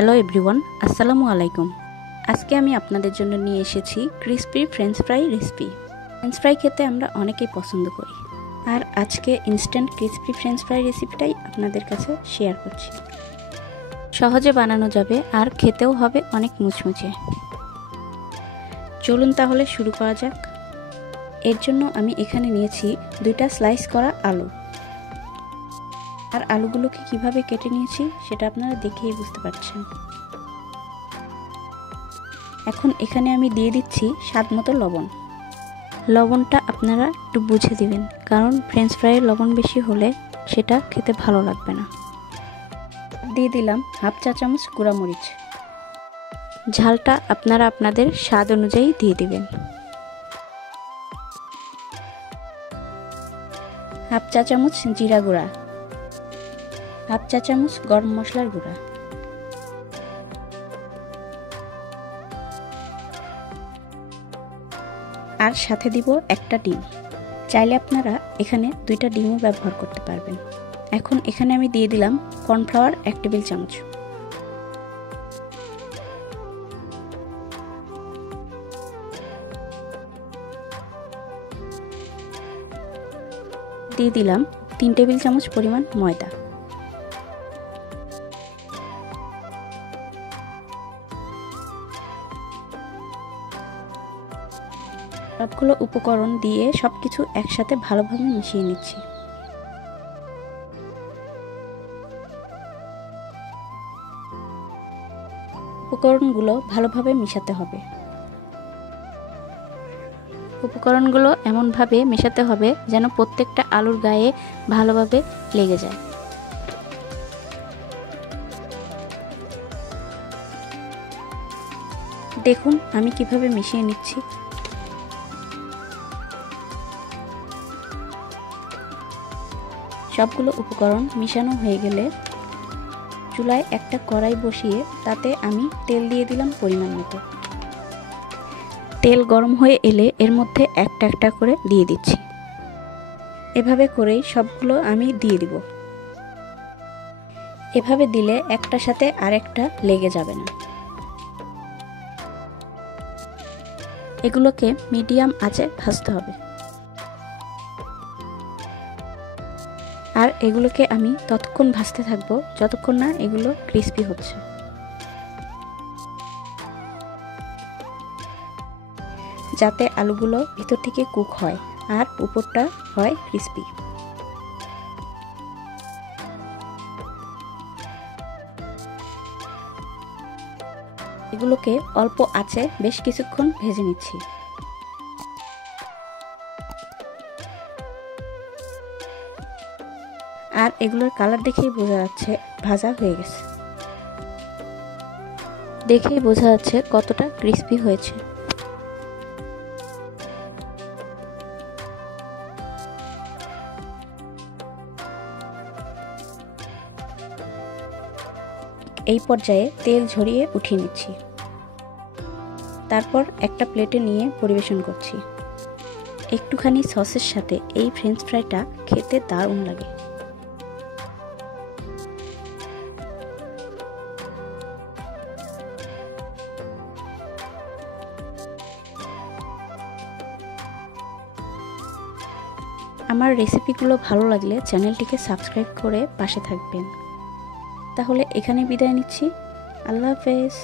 Hello everyone, আসসালামু আলাইকুম। আজকে আমি আপনাদের জন্য নিয়ে এসেছি crispy French fry recipe. French fry খেতে আমরা অনেকেই পছন্দ করি, আর আজকে ইনস্ট্যান্ট ক্রিসপি ফ্রেঞ্চ ফ্রাই রেসিপিটাই আপনাদের কাছে শেয়ার করছি। সহজে বানানো যাবে আর খেতেও হবে অনেক মুচমুচে। চলুন তাহলে শুরু করা যাক। এর জন্য আমি এখানে নিয়েছি 2টা স্লাইস করা আলু, আর আলুগুলোকে কিভাবে কেটে নিয়েছি সেটা আপনারা দেখেই বুঝতে পারছেন। এখন এখানে আমি দিয়ে দিচ্ছি স্বাদ মতো লবণ। লবণটা আপনারা একটু বুঝে দিবেন, কারণ ফ্রেঞ্চ ফ্রাইয়ে লবণ বেশি হলে সেটা খেতে ভালো লাগবে না। দিয়ে দিলাম হাফ চা চামচ গুঁড়ামরিচ। ঝালটা আপনারা আপনাদের স্বাদ অনুযায়ী দিয়ে দিবেন। হাফ চা চামচ জিরা গুঁড়া, হাফ চা চামচ গরম মশলার গুঁড়া, আর সাথে দিব একটা ডিম। চাইলে আপনারা এখানে 2টা ডিমও ব্যবহার করতে পারবেন। এখন এখানে আমি দিয়ে দিলাম কর্নফ্লাওয়ার 1 টেবিল চামচ। দিয়ে দিলাম 3 টেবিল চামচ পরিমাণ ময়দা। সবগুলো উপকরণ দিয়ে সবকিছু একসাথে ভালোভাবে মিশিয়ে নিচ্ছি। উপকরণগুলো ভালোভাবে মিশাতে হবে। উপকরণগুলো এমনভাবে মেশাতে হবে যেন প্রত্যেকটা আলুর গায়ে ভালোভাবে লেগে যায়। দেখুন আমি কিভাবে মিশিয়ে নিচ্ছি। সবগুলো উপকরণ মিশানো হয়ে গেলে চুলায় একটা কড়াই বসিয়ে তাতে আমি তেল দিয়ে দিলাম পরিমাণ মতো। তেল গরম হয়ে এলে এর মধ্যে একটা একটা করে দিয়ে দিচ্ছি। এভাবে করেই সবগুলো আমি দিয়ে দিব। এভাবে দিলে একটার সাথে আরেকটা লেগে যাবে না। এগুলোকে মিডিয়াম আঁচে ভাজতে হবে। আর এগুলোকে আমি ততক্ষণ ভাজতে থাকবো যতক্ষণ না এগুলো ক্রিসপি হচ্ছে। যাতে আলুগুলো ভিতর থেকে কুক হয় আর উপরটা হয় ক্রিসপি। এগুলোকে অল্প আঁচে বেশ কিছুক্ষণ ভেজে নিচ্ছি। আর এগুলোর কালার দেখেই বোঝা যাচ্ছে ভাজা হয়ে গেছে। দেখেই বোঝা যাচ্ছে কতটা ক্রিসপি হয়েছে। এই পর্যায়ে তেল ঝরিয়ে উঠিয়ে নিচ্ছি। তারপর একটা প্লেটে নিয়ে পরিবেশন করছি। একটুখানি সসের সাথে এই ফ্রেঞ্চ ফ্রাইটা খেতে দারুণ লাগে। আমার রেসিপিগুলো ভালো লাগলে চ্যানেলটিকে সাবস্ক্রাইব করে পাশে থাকবেন। তাহলে এখানে বিদায় নিচ্ছি। আল্লাহ হাফেজ।